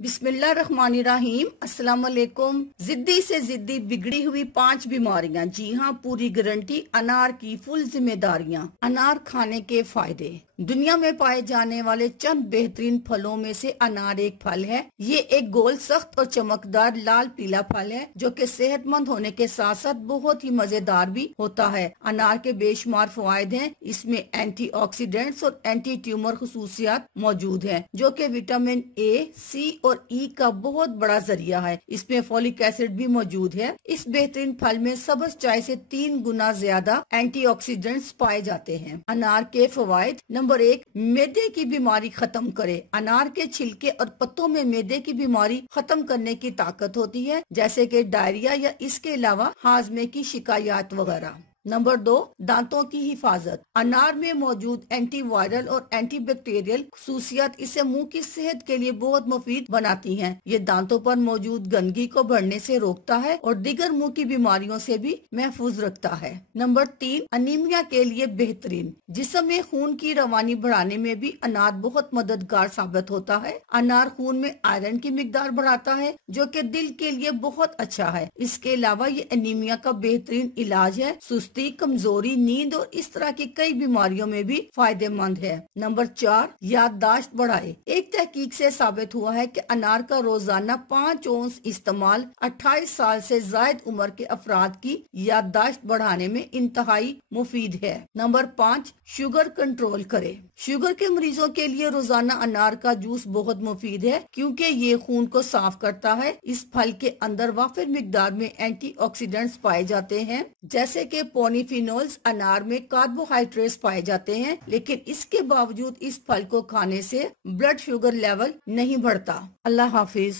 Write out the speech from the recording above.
बिस्मिल्लाहिर्रहमानिर्रहीम। अस्सलाम वालेकुम। जिद्दी से जिद्दी बिगड़ी हुई 5 बीमारियां। जी हाँ, पूरी गारंटी, अनार की फुल जिम्मेदारियां। अनार खाने के फायदे। दुनिया में पाए जाने वाले चंद बेहतरीन फलों में से अनार एक फल है। ये एक गोल, सख्त और चमकदार लाल पीला फल है जो कि सेहतमंद होने के साथ साथ बहुत ही मजेदार भी होता है। अनार के बेशुमार फवायद हैं। इसमें एंटीऑक्सीडेंट्स और एंटी ट्यूमर खसूसियात मौजूद हैं जो कि विटामिन ए, सी और ई का बहुत बड़ा जरिया है। इसमें फोलिक एसिड भी मौजूद है। इस बेहतरीन फल में सब्ज चाय से 3 गुना ज्यादा एंटीऑक्सीडेंट्स पाए जाते हैं। अनार के फवायद। नंबर 1, मैदे की बीमारी खत्म करे। अनार के छिलके और पत्तों में मैदे की बीमारी खत्म करने की ताकत होती है, जैसे कि डायरिया या इसके अलावा हाजमे की शिकायत वगैरह। नंबर 2, दांतों की हिफाजत। अनार में मौजूद एंटीवायरल और एंटीबैक्टीरियल खसूसियात इसे मुंह की सेहत के लिए बहुत मुफीद बनाती हैं। ये दांतों पर मौजूद गंदगी को बढ़ने से रोकता है और दीगर मुंह की बीमारियों से भी महफूज रखता है। नंबर 3, अनीमिया के लिए बेहतरीन। जिस्म में खून की रवानी बढ़ाने में भी अनार बहुत मददगार साबित होता है। अनार खून में आयरन की मिकदार बढ़ाता है जो कि दिल के लिए बहुत अच्छा है। इसके अलावा ये अनीमिया का बेहतरीन इलाज है। कमजोरी, नींद और इस तरह की कई बीमारियों में भी फायदेमंद है। नंबर 4, याददाश्त बढ़ाए। एक तहकीक से साबित हुआ है कि अनार का रोजाना 5 औंस इस्तेमाल 28 साल से जायद उम्र के अफराद की याददाश्त बढ़ाने में इंतहाई मुफीद है। नंबर 5, शुगर कंट्रोल करे। शुगर के मरीजों के लिए रोजाना अनार का जूस बहुत मुफीद है क्योंकि ये खून को साफ करता है। इस फल के अंदर वाफिर मिकदार में एंटीऑक्सीडेंट्स पाए जाते हैं, जैसे कि पॉलीफिनोल्स। अनार में कार्बोहाइड्रेट्स पाए जाते हैं, लेकिन इसके बावजूद इस फल को खाने से ब्लड शुगर लेवल नहीं बढ़ता। अल्लाह हाफिज।